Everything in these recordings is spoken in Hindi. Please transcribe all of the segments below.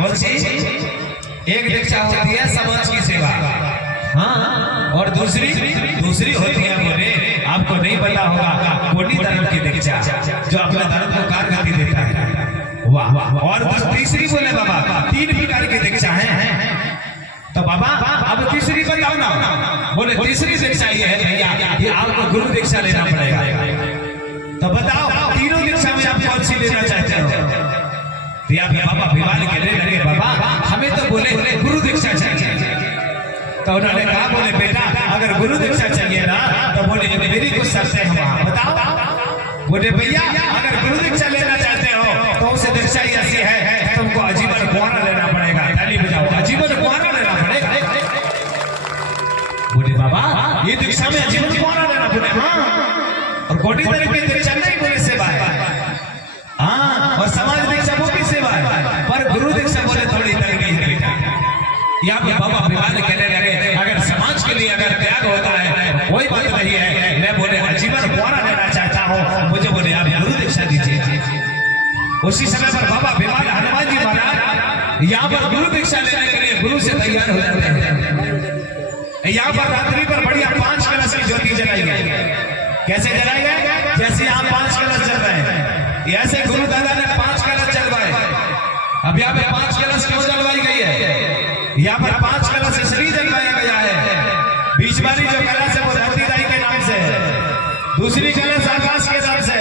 कौन सी? एक दीक्षा होती है समाज की सेवा, हाँ, और दूसरी होती है बोले आपको नहीं पता होगा कोटि धर्म की दीक्षा, जो अपने धर्म को कारगति देता है। वाह वाह। और तीसरी बोले बाबा 3 प्रकार की दीक्षा है। तो बाबा अब तीसरी बताओ ना। बोले तीसरी दीक्षा ये है भैया, ये आपको गुरु दीक्षा लेना पड़ेगा। तो बताओ तीनों दीक्षा में आप कौन सी लेना चाहते हो? बाबा विवाद कहने लगे बाबा हमें तो बोले गुरु दीक्षा चाहिए। तो उन्होंने कहा बोले बेटा अगर गुरु दीक्षा चाहिए ना तो बोले मेरी कुछ शर्तें हैं, बताओ। बोले भैया अगर गुरु दीक्षा लेना चाहते हो तो उसे दीक्षा ही ऐसी है तुमको आजीवन कुंवारा लेना पड़ेगा। ताली बजाओ, आजीवन कुंवारा लेना पड़ेगा। बोले बाबा ये दीक्षा में आजीवन कुंवारा लेना पड़ेगा। हाँ, और कोटि धर्म की दीक्षा नहीं बोले सेवा है, हाँ, और समाज दीक्षा वो भी सेवा है, पर गुरु दीक्षा बोले थोड़ी तंगी है बेटा। यहाँ पे बाबा विवाद कहने लगे अगर समाज के लिए अगर त्याग होता है कोई बात नहीं है, मैं बोले आजीवन कुंवारा लेना चाहता हूँ, मुझे बोले आप गुरु दीक्षा दीजिए। उसी समय पर बाबा विवाद हनुमान जी महाराज यहाँ पर गुरु दीक्षा लेने के लिए गुरु से तैयार हो जाते हैं। यहाँ पर रात्रि पर बढ़िया 5 कलश की ज्योति जलाई गई। कैसे जलाई गई? जैसे यहाँ 5 कलश चल रहे हैं, ऐसे गुरु दादा ने 5 कलश चलवाए। अब यहाँ पे 5 कलश क्यों जलवाई गई है? यहाँ पर 5 कलश इसलिए जलवाया गया है, बीच वाली जो कलश है वो धरती दाई के नाम से, दूसरी कलश आकाश के नाम से,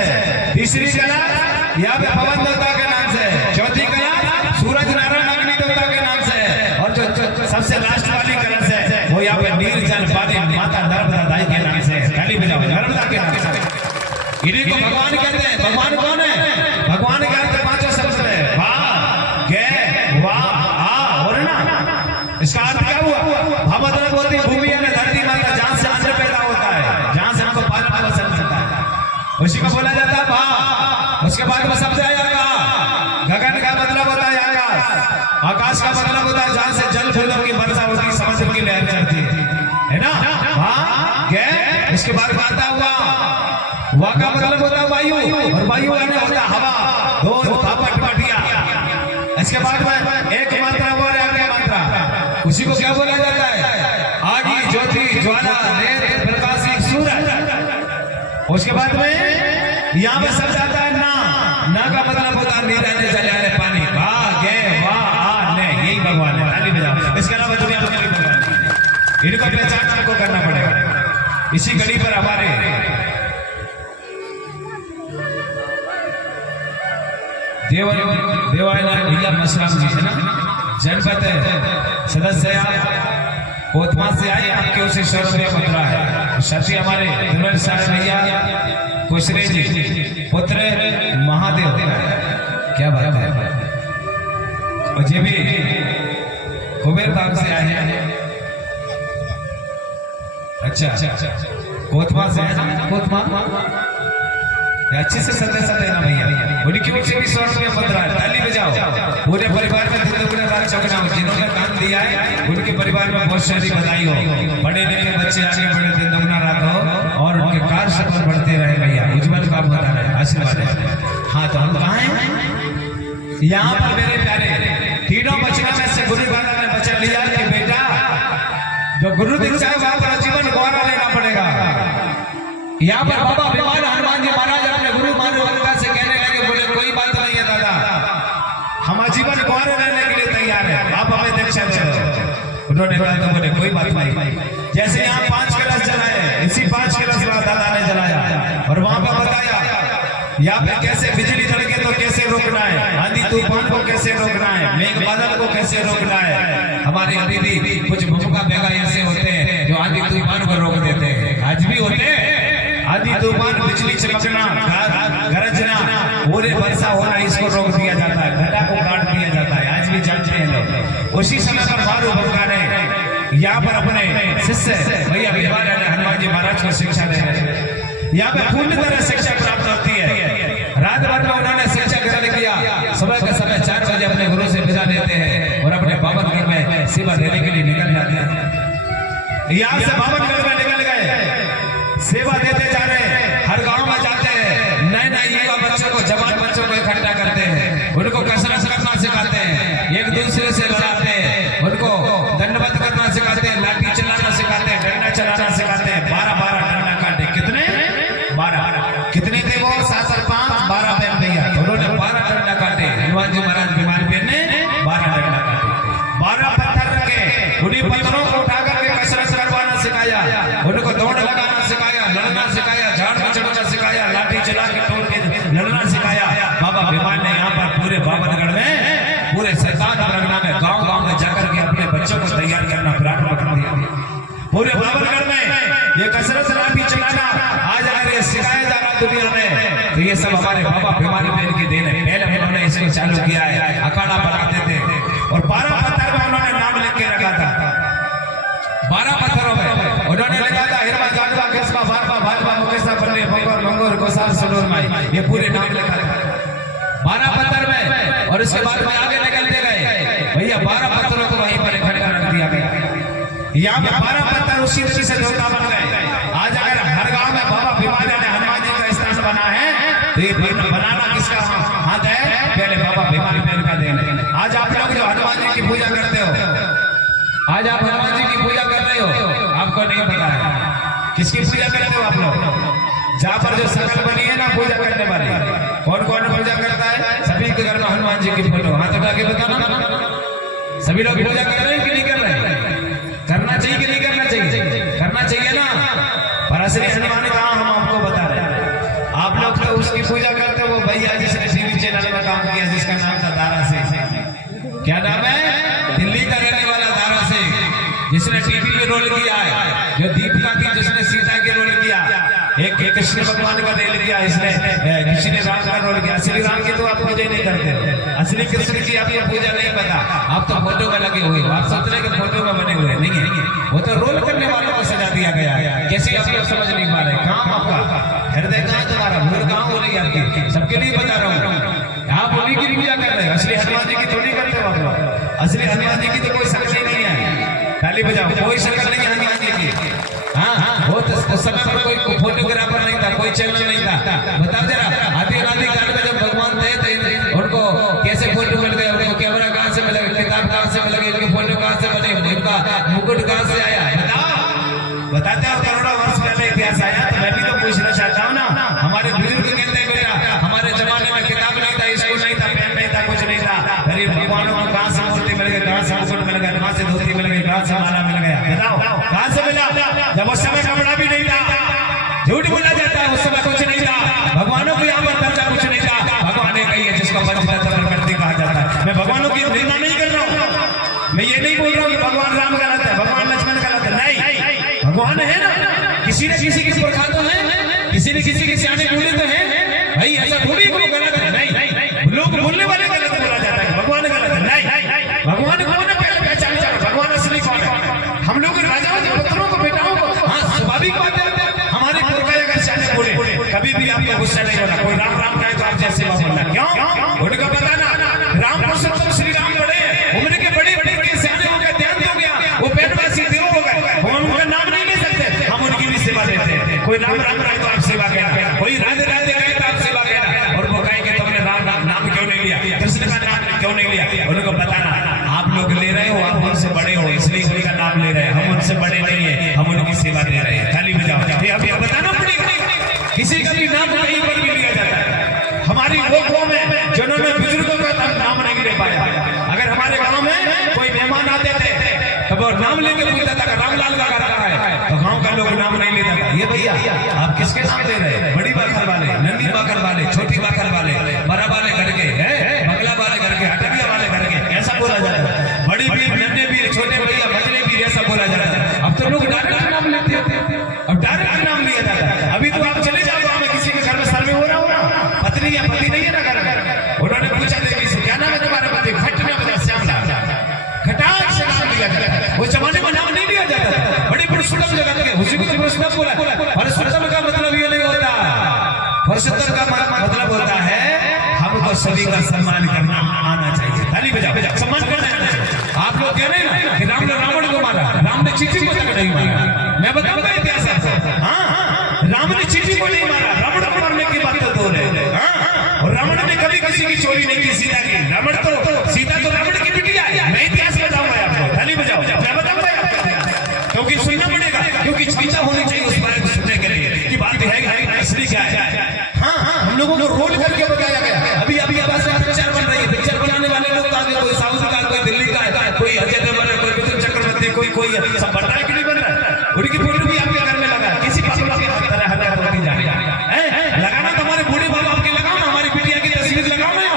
तीसरी कलश यहाँ पे पवन देवता के नाम से, चौथी कलश सूरज नारायण अग्नि देवता के नाम से, और जो सबसे लास्ट वाली कलश है वो यहाँ पे नील जल पानी माता नर्मदा दाई के नाम से। ताली बजाओ, नर्मदा के नाम से। इन्हीं को भगवान कहते हैं। भगवान कौन है? भगवान के अर्थ 5 शब्द है, वाह गे वाह आ और ना। इसका अर्थ क्या हुआ? भा मतलब होती है भूमि यानी धरती माता, जहां से अन्न पैदा होता है, जहां से हमको पालन पोषण मिलता है, उसी को बोला जाता है भा। उसके बाद में शब्द आया गगन का मतलब होता है आकाश, आकाश का मतलब होता है जहां से जल फूलों की वर्षा होती है, समुद्र की लहर चलती है ना। भा गे। इसके बाद आता हुआ वा का मतलब होता है वायु, और वायु यानी होता है हवा, धूल तापट मटिया। इसके बाद में एक मात्रा और आगे मात्रा, उसी को क्या बोला जाता है? आगी ज्योति ज्वाला नेत्र प्रकाशित सूरज। उसके बाद में यहाँ पे शब्द आता है ना का मतलब होता है नीराने जलाने पानी, वाह गे वाह आ ने, यही भगवान है। ताली बजाओ। इसके अलावा दुनिया में कोई भगवान नहीं, इनको पहचान आपको करना पड़ेगा। इसी घड़ी पर हमारे देवालय भैया मशराम जी है ना, जनपद सदस्य कोतमा से आए, आपके उसे 100 रुपया मुद्रा है। साथी हमारे धुरंधर साहब भैया कुशरे जी पुत्र महादेव, क्या बात है। और ये भी कुबेर धाम से आए हैं। अच्छा कोतमा से, कोतमा अच्छे से सदस्य देना भैया, उनकी ओर से भी 100 रुपया मुद्रा है। ताली बजाओ। पूरे परिवार में दुगना रात चौगुना हो, जिन्होंने दान दिया है उनके परिवार में बहुत सारी बधाई हो, बड़े लिखे बच्चे आगे बढ़े दिन दुगना रात हो और उनके कार्य सफल बढ़ते रहे भैया, उज्जवल काम होता रहे, आशीर्वाद है। हाँ तो हम कहाँ हैं? यहाँ पर मेरे प्यारे तीनों बचना में से गुरु दादा ने वचन लिया कि बेटा जो गुरु दीक्षा है वहां पर आजीवन कुंवारा लेना पड़ेगा। यहाँ पर बाबा विवाद हनुमान जी महाराज अपने गुरु मानवता से कहने लगे, बोले कोई बात नहीं है दादा, हम आजीवन कुंवारे रहने के लिए तैयार है, आप हमें दीक्षा दे दो। उन्होंने कहा तो बोले कोई बात नहीं। जैसे यहाँ 5 कलश जलाए, इसी 5 कलश दादा ने जलाया और वहां पर बताया यहाँ पे कैसे बिजली धड़के तो कैसे रोकना है, आंधी तूफान को कैसे रोकना है, मेघ बादल को कैसे रोकना है। हमारे अभी भी कुछ भूमिका बेगा ऐसे होते हैं जो आंधी तूफान को रोक देते हैं, आज भी होते हैं। आंधी तूफान बिजली चमकना गरजना पूरे वर्षा होना इसको रोक दिया जाता है, घटा को काट दिया जाता है, आज भी जानते हैं लोग। उसी समय पर मारू भक्का ने यहाँ पर अपने शिष्य भैया हनुमान जी महाराज को शिक्षा दे रहे हैं। यहाँ पे पूर्ण तरह शिक्षा प्राप्त होती है। रात भर में उन्होंने शिक्षा ग्रहण किया, सुबह के समय 4 बजे अपने गुरु से विदा लेते हैं और अपने बाबनगढ़ में सेवा देने के लिए निकल जाते हैं। यहाँ से बाबनगढ़ में निकल गए, सेवा देते जा रहे हैं, हर गांव में जाते हैं, नए नए युवा बच्चों को, जवान बच्चों को इकट्ठा करते हैं, उनको कसरत करना सिखाते हैं, एक दूसरे दूसरे से लड़ाते हैं, उनको दंडवत करना सिखाते हैं, लाठी चलाना सिखाते हैं, डंडा चलाना सिखाते हैं। 12 डंडा काटे। कितने? 12। कितने थे वो? 7 और 5 12 बहन भैया। उन्होंने 12 डंडा काटे। हनुमान जी महाराज बीमार बहन ने 12 डंडा काटे। 12 पत्थर रखे, उन्हीं पत्थरों को उठा करके कसरत करवाना सिखाया, उनको दौड़ लगाना सिखाया, लड़ना सिखाया, झाड़ में चढ़ना सिखाया, लाठी चला के तोड़ के लड़ना सिखाया। बाबा भीमान ने यहाँ पर पूरे बाबरगढ़ में, पूरे सरकार परगना में, गांव-गांव में जाकर के अपने बच्चों को तैयार करना प्रारंभ कर दिया। पूरे बाबरगढ़ में ये कसरत लाठी चलाना आज अगर ये सिखाया जा रहा दुनिया में, तो ये सब हमारे बाबा भीमानी बहन की देन है। पहले उन्होंने इसको चालू किया है, अखाड़ा बनाते थे और 12 पत्थर में उन्होंने नाम लिख के रखा था। 12 पत्थरों में उन्होंने लिखा था हिरमा गांडवा किस्मा बारबा भालबा मुकेशा पन्ने मंगोर मंगोर गोसार सडोर माई, ये पूरे नाम लिखा था 12 पत्थर में। और इसके बाद में आगे निकलते गए भैया, 12 पत्थरों को वहीं पर इकट्ठा रख दिया गया। यहाँ पे 12 पत्थर उसी तरीके से देवता बन गए। आज अगर हर गांव में बाबा भीमानी ने हनुमान जी का स्थान बना है, तो ये बनाना किसका हाथ है? पहले बाबा भीमानी बहन का देन है। आज आप लोग जो हनुमान जी की पूजा करते हो, आज आप हनुमान जी की पूजा कर रहे हो, आपको नहीं पता है किसकी पूजा करते हो आप लोग। जहाँ पर जो शकल बनी है ना पूजा करने वाली, कौन कौन पूजा करता है? सभी के घर में हनुमान जी की फोटो, हाथ उठा के बताना। सभी लोग पूजा कर रहे हैं कि नहीं कर रहे हैं? करना चाहिए कि नहीं करना चाहिए? करना चाहिए ना। पर असली हनुमान कहाँ, हम आपको बता रहे हैं। आप लोग तो उसकी पूजा करते हो, वो भैया जिसने टीवी चैनल में काम किया, जिसका नाम था दारा सिंह। क्या नाम है? दिल्ली का रहने वाला दारा सिंह, जिसने टीवी में रोल किया है, जो दीपिका थी जिसने सीता के रोल किया, एक कृष्ण भगवान का रोल किया, इसने किसी ने राम का रोल किया। असली राम की तो आप पूजा नहीं करते, असली कृष्ण की आपको पूजा नहीं पता। आप तो फोटो में लगे हुए, आप सोच रहे कि फोटो में बने हुए नहीं है, वो तो रोल करने वालों को सजा दिया गया है। कैसे आप लोग समझ नहीं पा रहे? काम आपका हृदय कहाँ तुम्हारा, भूल कहाँ हो रही है आपकी? सबके लिए बता रहा हूँ, आप उन्हीं की पूजा कर रहे हो, असली हनुमान जी की थोड़ी करते हो आप लोग। असली हनुमान जी की तो कोई शक्ल नहीं है, ताली बजाओ, कोई शक्ल नहीं है हनुमान जी की। हाँ, वो तो उस समय पर कोई फोटोग्राफर नहीं था, कोई चैनल नहीं था। बताओ जरा, आधी काल में जब भगवान थे तो उनको कैसे फोटो मिल गए, उनको कैमरा कहाँ से मिलेगा, किताब कहाँ से मिलेगी, उनकी फोटो कहाँ से बने, उनका मुकुट कहाँ से आया? बताओ, बताते हो करोड़ों वर्ष पहले इतिहास आया। तो मैं भी तो पूछना चाहता हूँ ना, हमारे बुजुर्ग कहते हैं बेटा हमारे जमाने में किताब नहीं था, स्कूल नहीं था, पेन नहीं था, कुछ नहीं था, गरीब भगवानों को कहाँ से मूर्ति मिल गई, कहाँ से मुकुट मिल गया, कहाँ से धोती मिल गई, कहाँ से माला मिल गया? बताओ कहाँ से मिला? जब उस समय कपड़ा भी नहीं था, झूठ बोला जाता है, उस समय कुछ नहीं था, भगवानों को यहाँ पर दर्जा कुछ नहीं था। भगवान एक ही है जिसको पंचतत्व प्रकृति कहा जाता है। मैं भगवानों की निंदा नहीं कर रहा हूँ, मैं ये नहीं बोल रहा हूँ कि भगवान राम गलत है, भगवान लक्ष्मण गलत है, नहीं, भगवान है ना। किसी ने किसी की पुरखा तो है, किसी ने किसी के सियाने बोले तो है भाई, ऐसा थोड़ी को गलत है। नहीं, लोग बोलने वाले गलत बोला जाता है, भगवान गलत है। नहीं, भगवान कौन है पहले पहचान जाओ, भगवान असली कौन है? हम लोग राजाओं के पुत्रों को बेटाओं को, हाँ स्वाभाविक बात है, हमारे पुरखा अगर सियाने बोले कभी भी आपको गुस्सा नहीं होना। कोई राम राम कहे तो आप जैसे बोलना, क्यों? उनका पता ना, राम पुरुषोत्तम श्री राम लड़े, उम्र के बड़े बड़े सियाने हो गए, ध्यान हो गया, वो पेटवासी देव हो गए, हम उनका नाम नहीं ले सकते, हम उनकी भी सेवा देते हैं। कोई राम राम कहे तो आप सेवा कहना, कोई राधे राधे कहे तो आप सेवा कहना, और वो कहेंगे तुमने राम नाम क्यों नहीं लिया, कृष्ण का नाम क्यों नहीं लिया? उनको बताना आप लोग ले रहे हो, आप उनसे बड़े हो, इसलिए उनका नाम ले रहे हैं, हम उनसे बड़े नहीं है, हम उनकी सेवा दे रहे हैं। ताली बजाओ, अभी बताना पड़ेगा, किसी का भी नाम कहीं पर भी लिया जाता है। हमारी लोगों में जिन्होंने बुजुर्गों का नाम नहीं ले पाया, अगर हमारे गांव में कोई मेहमान आते थे तो वो नाम लेके पूछता था रामलाल का घर कहाँ है, तो गांव का लोग नाम नहीं लेता था। ये भैया आप किसके नाम ले रहे हैं? बड़ी बाकर वाले, नन्ही बाकर वाले, छोटी बाकर वाले, बड़ा वाले घर के, बगला वाले घर के, हटबिया वाले घर के, ऐसा बोला जाता है। बड़ी भी, नन्हे भी, छोटे भैया, मजले भी, ऐसा बोला जाता है। अब तो लोग डायरेक्ट नाम लेते हैं, अब डायरेक्ट नाम लिया जाता है। अभी तो आप चले जाओ गाँव में, किसी के घर में सर्वे हो रहा होगा, पत्नी या पति नहीं है ना घर में, उन्होंने पूछा देवी से क्या नाम है तुम्हारा पति? खट में बजा श्यामलाल, खटाक से नाम लिया जाता है। वो जमाने में नाम नहीं लिया जाता था, बड़ी पुरुषोत्तम जगत के, उसी को तो पुरुषोत्तम बोला। पुरुषोत्तम का मतलब ये नहीं होता, पुरुषोत्तम का मतलब होता है हमको सभी का सम्मान करना आना चाहिए। ताली बजाओ, सम्मान करना चाहिए। आप लोग कह रहे हैं ना कि राम ने रावण को मारा, राम ने चींटी को तक नहीं मारा। मैं बताऊंगा इतिहास आपको, हाँ, राम ने चींटी को नहीं मारा, रावण को मारने की बात तो दूर है। और रावण ने कभी किसी की चोरी नहीं की सीता की, रावण तो सीता तो रावण की बिटिया है। कोई सब बन रहा है कि नहीं बन रहा है? उनकी फोटो भी आपके घर में लगा, किसी पागल के तरह हरकत होती जा रही है। लगाना तो हमारे बूढ़े बाबा आपके लगाओ ना, हमारी बिटिया की तस्वीर लगाओ ना,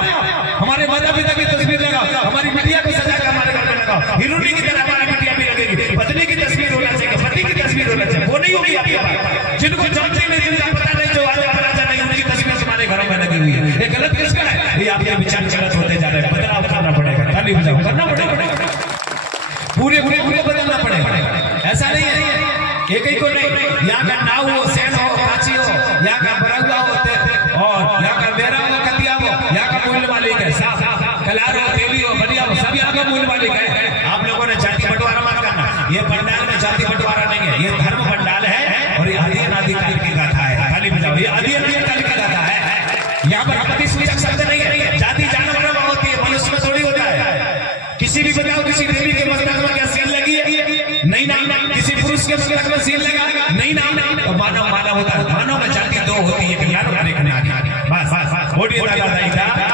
हमारे माता पिता की तस्वीर लगाओ, हमारी बिटिया को सजा के हमारे घर में लगाओ, हीरोइनी की तरह हमारी बिटिया भी लगेगी, पत्नी की तस्वीर होना चाहिए, पति की तस्वीर होना चाहिए, वो नहीं होगी आपके पास। जिनको जानते नहीं, जिनका पता नहीं, जो राजा नहीं, उनकी तस्वीर तुम्हारे घरों में लगी हुई है। ये गलत किसका है? ये आपके विचार गलत होते जा रहे हैं, बदलाव करना पड़ेगा, ताली बजाओ, करना पड़ेगा, पूरे पूरे को बदलना पड़ेगा। ऐसा नहीं है एक ही को नहीं, यहाँ का नाव हो, सैन हो, काची हो, यहाँ का बरौदा हो, और यहाँ का मेरा हो, कतिया हो, यहाँ का मूल्य मालिक है, कलार हो, तेली हो, बलिया हो, सब यहाँ का मूल्य मालिक है। आप लोगों ने जाति बंटवारा मत करना, ये पंडाल में जाति बंटवारा नहीं है, ये धर्म पंडाल है और ये आदि अनादि काल की गाथा है। ताली बजाओ, ये आदि अनादि काल की गाथा है। यहाँ पर आपत्ति सूचक शब्द नहीं है, जाति जानवर में होती है, मनुष्य में थोड़ी होता है। किसी भी बताओ, किसी देवी के मस्तक में क्या सील लगी है? नहीं ना। किसी पुरुष के मस्तक में सील लगा? नहीं ना। तो मानव मानव होता है, मानव में जाति दो होती है, ज्ञान और एक नारी। बस बस बोलिए दादा।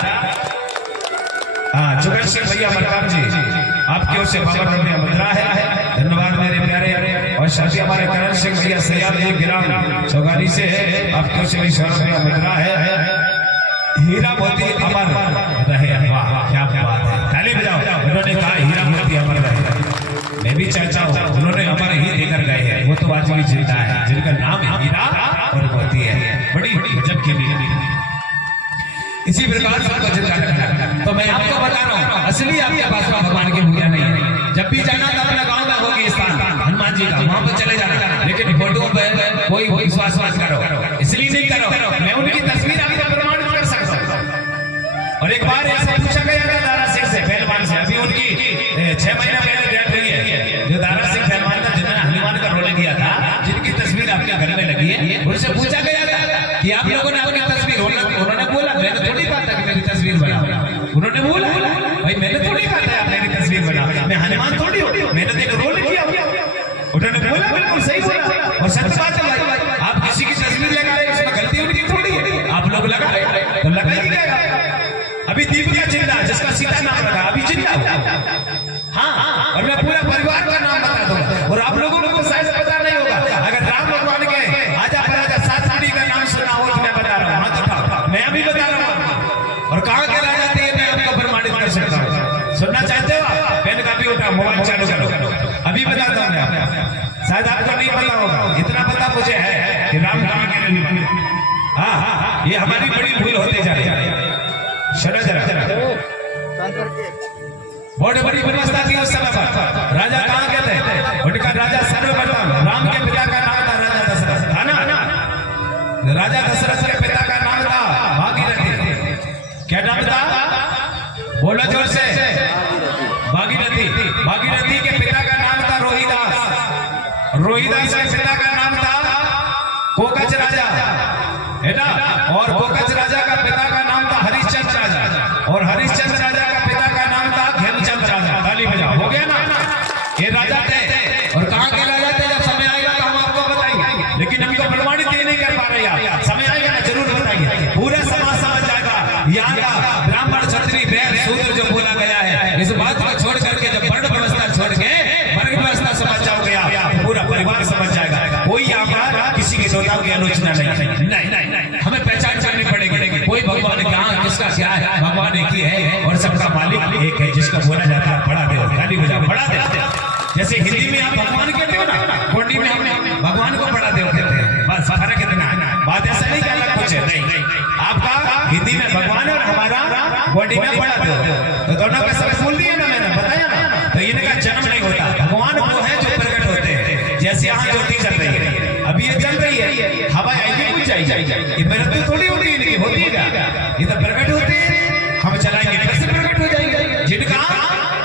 हाँ, जुगल सिंह भैया मरकाम जी, आपकी ओर से 52 रुपया मुद्रा है, धन्यवाद मेरे प्यारे। और साथी हमारे करण सिंह भैया सयाल जी गिराम चौगाली से है, आपकी ओर से 100 रुपया मुद्रा है। हीरा मोती अमर रहे, वाह क्या बात है, ताली बजाओ। उन्होंने कहा हीरा मोती अमर रहे, मैं भी चाहता हूँ उन्होंने अमर ही देकर गए हैं, वो तो आज भी जिंदा है, जिनका नाम हीरा और मोती है, बड़ी गजब की नीति। इसी प्रकार से आपको जिंदा रखना। तो मैं आपको बता रहा हूँ, असली आपके पास भगवान की पूजा नहीं है। जब भी जाना तो अपना गाँव में होगी स्थान हनुमान जी का, वहां पर चले जाना, लेकिन फोटो पे कोई विश्वास मत करो, इसलिए नहीं करो, मैं उनकी तस्वीर आपको प्रमाणित कर सकता हूँ। और एक बार ऐसा पूछा गया था दारा सिंह से, पहलवान से, अभी उनकी 6 महीना पहले डेथ हुई है, जो दारा सिंह पहलवान था, जिन्होंने हनुमान का रोल किया था, जिनकी तस्वीर आपके घर में लगी है, उनसे पूछा गया था कि आप लोगों ने अपनी तस्वीर, उन्होंने बोला मैंने थोड़ी कहा था कि मेरी तस्वीर बनाओ, उन्होंने बोला भाई मैंने थोड़ी कहा था आप मेरी तस्वीर बनाओ, मैं हनुमान थोड़ी हूँ, मैंने तो एक रोल किया। उन्होंने बोला बिल्कुल सही बोला, और सच बात है भाई, आप किसी की तस्वीर लगा रहे, उसमें गलती उनकी थोड़ी है, आप लोग लगा रहे तो लगाएगी क्या? अभी दीपिका जिंदा, जिसका सीता नाम रखा, अभी जिंदा। हाँ, और मैं पूरा परिवार का नाम बता दूंगा, और आप लोगों को तो शायद पता नहीं होगा। अगर राम भगवान के आजा पराजा 7 पीढ़ी का नाम सुना हो तो मैं बता रहा हूँ, हाथ उठाओ, मैं अभी बता रहा हूँ। और कहाँ के राजा थे मैं आपको प्रमाणित कर सकता हूँ। सुनना चाहते हो आप? पेन कापी उठाओ, मोबाइल चालू करो, अभी बताता हूँ मैं। शायद आपको नहीं पता होगा, इतना पता मुझे है कि राम कहाँ के रहने वाले। हाँ, ये हमारी बड़ी भूल होती जा रही है। सुनो जरा, बहुत बड़ी व्यवस्था थी उस समय पर। राजा कहाँ के थे? उनका राजा सर्वप्रथम, राम के पिता का नाम था राजा दशरथ, था ना? राजा दशरथ के पिता का नाम था भागीरथी। क्या नाम था? बोलो जोर से। भागीरथी। भागीरथी के पिता का नाम था रोहिदास। रोहिदास के पिता का नाम था कोकच राजा, है ना? और कोकच राजा का पिता का नाम था हरिश्चंद्र राजा, और हरिश्चंद्र राजा का पिता का नाम था खेमचंद राजा। ताली बजाओ, हो गया ना? ये राजा थे, और कहाँ के राजा थे? जब समय आएगा तो हम आपको बताएंगे, लेकिन हमको प्रमाणित ये नहीं कर पा रहे आप। समय आएगा ना, जरूर बताएंगे, पूरा समाज समझ जाएगा। यहाँ का ब्राह्मण क्षत्रिय वैश्य शूद्र जो बोला गया है, इस बात को छोड़ करके जब वर्ण व्यवस्था छोड़ के वर्ग व्यवस्था समझ जाओगे आप, पूरा परिवार समझ जाएगा। कोई यहाँ पर किसी के देवताओं की आलोचना नहीं, हमें पहचान करनी पड़ेगी। कोई भगवान कहाँ किसका क्या है, भगवान एक ही है और सबका मालिक एक है, जिसका बोला जाता है बड़ा देव। ताली बजाओ, बड़ा देव। जैसे हिंदी में आप भगवान कहते हो ना, गोंडी में हम भगवान को बड़ा देव कहते हैं, बस फर्क इतना है। बात ऐसा नहीं कि अलग कुछ है, नहीं, आपका हिंदी में भगवान और हमारा गोंडी में बड़ा देव, तो दोनों का सब बोल दिया ना, मैंने बताया ना। तो इनका जन्म नहीं होता, भगवान वो है जो प्रकट होते हैं। जैसे यहाँ ज्योति चल रही है, अभी ये चल रही है, हवा आएगी कुछ जाएगी, ये मृत्यु थोड़ी होती है, इनकी होती है क्या? ये तो प्रकट होते हैं, हम चलाएंगे फिर से प्रकट हो जाएंगे। जिनका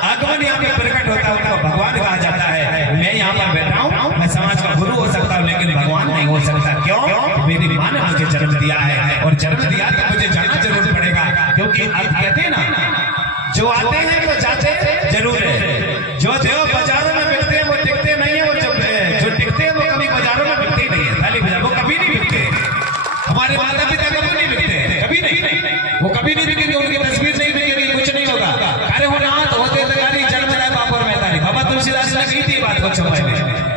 आगमन यहाँ पे प्रकट होता है उनको भगवान कहा जाता है। मैं यहाँ पर बैठा हूँ, मैं समाज का गुरु हो सकता हूँ, लेकिन भगवान नहीं हो सकता। क्यों? मेरी माँ ने मुझे जन्म दिया है, और जन्म दिया तो मुझे जाना जरूर पड़ेगा, क्योंकि आप कहते हैं ना, जो आते हैं तो जाते जरूर है। जो देव बाजारों में बिकते हैं वो टिकते नहीं है, और जो टिकते हैं वो कभी बाजारों में बिकते नहीं है। ताली बजाओ, वो कभी नहीं बिकते। हमारे माता पिता कभी नहीं बिकते, कभी नहीं, वो कभी नहीं बिकेंगे, उनकी तस्वीर नहीं बिकेगी, कुछ नहीं होगा। अरे हो ना होते तैयारी जन्म बाप और मैदानी, बाबा तुलसीदास ने कही थी बात को,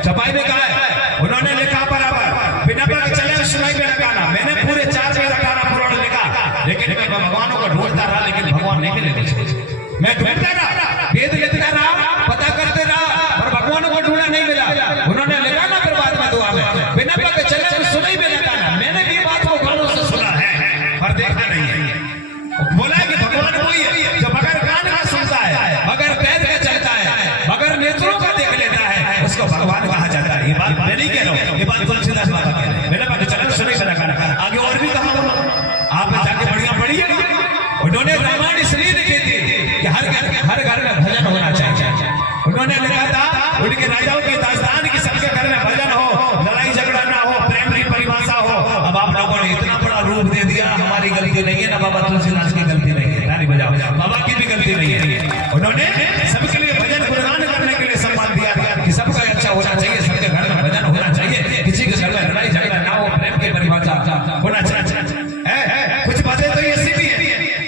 छपाई में कहा है, उन्होंने लिखा बराबर बिना पर चले सुनाई में लगाना। मैंने पूरे 4 में लगाना पूरा लिखा, लेकिन मैं भगवानों को ढूंढता रहा, लेकिन भगवान नहीं मिले मुझे। मैं ढूंढता रहा, वेद लिखता रहा, पता करते रहा, पर भगवानों को ढूंढा नहीं मिला। उन्होंने लिखा ना बर्बाद में दुआ में बिना पर चले सुनाई में लगाना। मैंने भी बात को कानों से सुना है पर देखा नहीं है। बोला कि भगवान वही है जो बगैर कान का सुनता है, बगैर पैर का चलता है, बगैर नेत्रों का देख लेता है, उसको भगवान कहा जाता है। ये बात मैं नहीं कह रहा हूँ, ये बात तुलसीदास बाबा कह रहे हैं। मेरे पास चलो सुने सुना आगे और भी कहा आप जाके बढ़िया पढ़िए। उन्होंने रामायण इसलिए लिखी थी कि हर घर में भजन होना चाहिए। उन्होंने लिखा था उनके राजाओं की दास्तान की सबके घर में भजन हो, लड़ाई झगड़ा ना हो, प्रेम की परिभाषा हो। अब आप लोगों ने इतना बड़ा रूप दे दिया, हमारी गलती नहीं है ना, बाबा तुलसीदास की गलती नहीं है, ताली बजाओ, बाबा की भी गलती नहीं है। उन्होंने सबके लिए भजन गुणगान करने के लिए सम्मान दिया कि सबका अच्छा होना चाहिए, सबके घर में भजन होना चाहिए, किसी के घर में लड़ाई झगड़ा ना हो, प्रेम की परिभाषा होना चाहिए। कुछ बातें तो ऐसी भी है,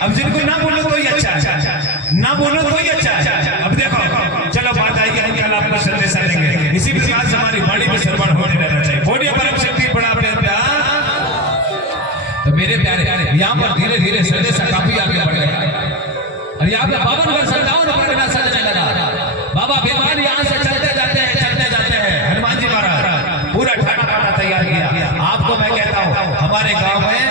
अब जिनको ना बोलो तो ही अच्छा है, ना बोलो तो ही अच्छा है। अब देखो चलो बात आएगी, हम कल आपको संदेश देंगे। इसी प्रकार से हमारी वाणी में श्रवण होने रहना चाहिए। बोलिए परम शक्ति बड़ा प्यार। तो मेरे प्यारे यहाँ पर धीरे धीरे संदेश काफी आगे बढ़ गया और यहाँ पे 52 संतावन परगना सजने लगा। बाबा बीमार यहाँ से चलते जाते हैं। हनुमान जी महाराज पूरा ठाना तैयार किया। आपको मैं कहता हूँ हमारे गाँव में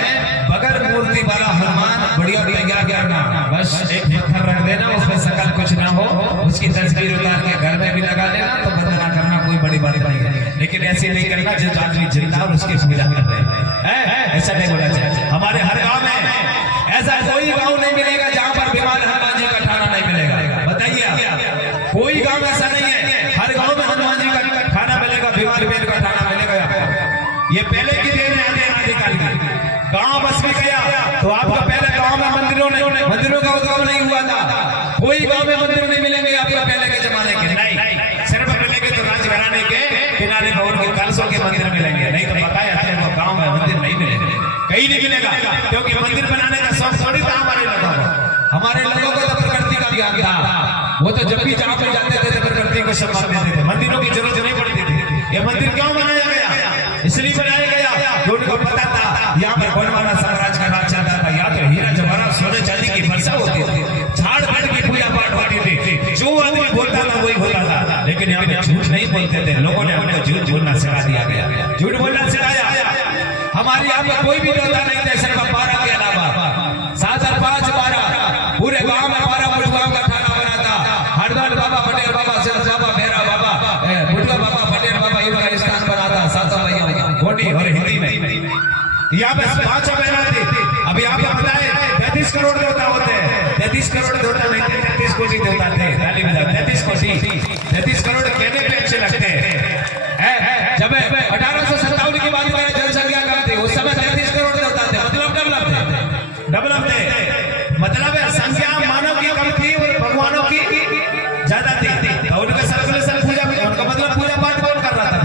बगैर मूर्ति वाला हनुमान बढ़िया तैयार करना, बस एक पत्थर रख देना, उसमें सकल कुछ ना हो, उसकी तस्वीर उतार के घर में भी लगा देना, तो वंदना करना कोई बड़ी बात नहीं है। लेकिन ऐसे नहीं करना जो आदमी जिंदा और उसकी पूजा कर रहे हैं, ऐसा नहीं होना चाहिए। हमारे हर गांव में ऐसा कोई गांव नहीं मिलेगा जहां पर बीमार हनुमान जी का ठाना नहीं मिलेगा। बताइए कोई गांव ऐसा नहीं है, हर गांव में हनुमान जी का ठाना मिलेगा, बीमार वेद का ठाना मिलेगा। ये पहले की देन है, आदिकाल की। गांव बस में गया तो आपका पहले गांव में मंदिरों का उद्गम नहीं हुआ था। कोई गांव में मंदिर नहीं मिलेंगे आपको पहले के जमाने के, नहीं सिर्फ मिलेंगे तो राजघराने के किनारे में उनके कलशों के मंदिर मिलेंगे, नहीं तो बकाया तो गांव में मंदिर नहीं मिलेंगे, कहीं नहीं मिलेगा। क्योंकि मंदिर बनाने का शौक थोड़ी था हमारे लोगों को। हमारे लोगों को तो प्रकृति का ज्ञान था, वो तो जब भी जहां पे जाते थे तो प्रकृति को सम्मान देते थे, मंदिरों की जरूरत नहीं पड़ती थी। ये मंदिर क्यों बनाया गया? इसलिए बनाया गया कि उनको पता था यहाँ पर गोंडवाना साम्राज्य का राज चलता था। यहाँ तो हीरा जवाहरात सोने चांदी की वर्षा होती थी, झाड़ पेड़ की पूजा पाठ होती थी, जो आदमी बोलता था वही होता था। लेकिन यहाँ पे झूठ नहीं बोलते थे, लोगों ने हमको झूठ बोलना सिखा दिया गया, झूठ बोलना सिखाया। हमारे यहाँ पे कोई भी देवता नहीं थे सिर्फ 12 के अलावा, 7 और 5 12 पूरे गाँव में 12 मुठगांव का थाना बना था। हरदौल बाबा, पटेल बाबा, सिद्ध बाबा, मेरा बाबा, मुठगा बाबा, पटेल बाबा, इनका स्थान बना था। 7 भैया गोंडी और हिंदी में यहाँ पे 5 बहना थी। अब यहाँ पे बताए 33 करोड़ देवता होते हैं, 33 करोड़ देवता नहीं थे, 33 कोटि देवता थे। ताली बजाओ, 33 कोटि, 33 करोड़ कहने पे अच्छे लगते हैं। जब 1857 की बात करें जनसंख्या कम थी, उस समय 33 करोड़ देवता थे, मतलब डेवलप थे, मतलब संख्या मानव की कम थी और भगवानों की ज्यादा थी। तो उनका सर्कुलेशन पूजा, उनका मतलब पूजा पाठ कौन कर रहा था?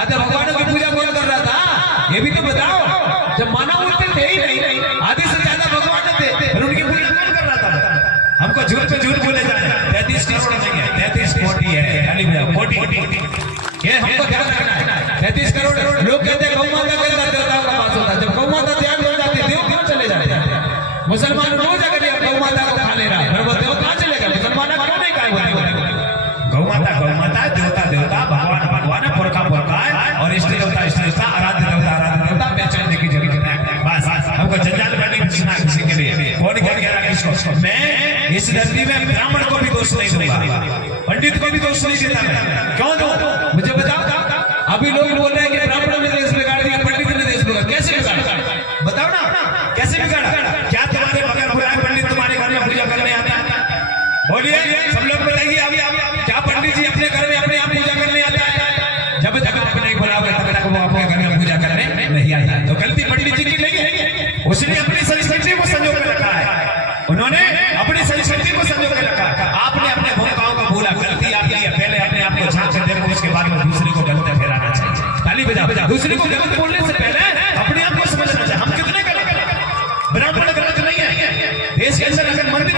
आधे भगवानों की पूजा कौन कर रहा था? ये भी तो बताओ। जब मानव उतने थे ही नहीं, आधे से ज्यादा भगवान थे, फिर उनकी पूजा कौन कर रहा था? हमको झूठ पे झूठ बोले जा रहे हैं। 33 करोड़ नहीं है, 33 कोटि है। कोटि ये हमको ध्यान रखना है। 33 करोड़ लोग कहते हैं गौ माता के अंदर देवताओं का वास होता है। जब गौ माता त्याग हो जाती है, देव क्यों चले जाते हैं? मुसलमान रोज अगर ये गौ माता को खा ले रहा है, वो देव कहाँ चलेगा? मुसलमान क्यों नहीं खाएगा? गौ माता, देवता भगवान, पुरखा है, और इष्ट देवता, आराध्य देवता पहचानने की जरूरत है। बस हमको जंजाल करने की सूचना किसी के लिए कौन क्या कह रहा है किसको? मैं इस धरती में ब्राह्मण को भी दोष नहीं दूंगा, पंडित को भी दोष नहीं देता। मैं क्यों दूं? मुझे बताओ। अभी लोग बोल रहे हैं कि ब्राह्मण ने देश बिगाड़ दिया, पंडित ने देश बिगाड़ा। कैसे बिगाड़ा? बताओ ना, कैसे बिगाड़ा? क्या तुम्हारे बगैर बुलाए पंडित तुम्हारे घर में पूजा करने आते हैं? बोलिए, सब लोग बताइए। अभी क्या पंडित जी अपने घर में अपने आप पूजा करने आता है? जब तक आप नहीं बुलाओगे तब तक वो अपने घर में पूजा करने नहीं आता है। तो गलती पंडित जी की नहीं है, उसने अपनी संस्कृति को संजो के रखा है। उन्होंने अपनी संस्कृति को संजो के रखा है। आपने अपने भूमिकाओं को भूला, गलती आपकी है। पहले अपने आप को झांक कर देखो, उसके बाद में दूसरे को गलत ठहराना चाहिए। ताली बजा, दूसरे को गलत बोलने से पहले अपने आप को समझना चाहिए। हम कितने गलत? ब्राह्मण गलत नहीं है। देश के अंदर अगर मंदिर